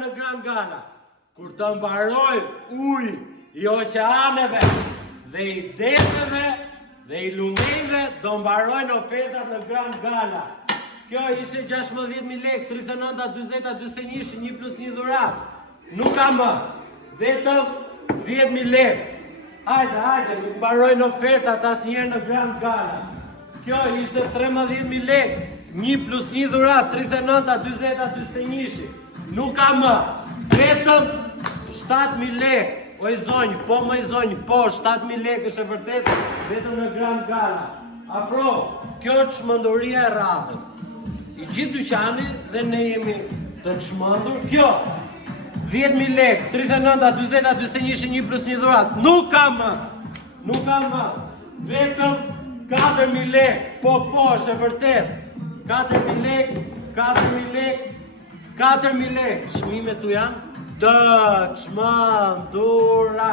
në Grand Gala. Kur të mbaroj uj i oqeaneve dhe i deteve dhe i lumeve, do mbarojnë ofertat në Grand Gala. Kjo ishe 16.000 lek, 39, 20, 21, 1 plus 1 dhurat. Nuk ka më, vetëm 10.000 lek. Hajde, nuk mbarojnë ofertat asnjëherë në Grand Gala. Kjo ishte 13.000 lek, 1 plus 1 dhurat, 39, 20, 21. Nuk ka më, vetëm 7.000 lek. O i zonjë, po më i zonjë, po 7.000 lek është e vërtet, vetëm në Grand Gala. Afro, kjo është çmenduria e radhës. I gjithë dyqani dhe ne jemi të çmendur. Kjo 10.000 lek, 39, 20, 21, 1 plus 1 dhurat. Nuk ka më, vetëm 4.000 lek, po është e vërtet. 4.000 lek, 4.000 lek, çmimet tu janë të çmendura.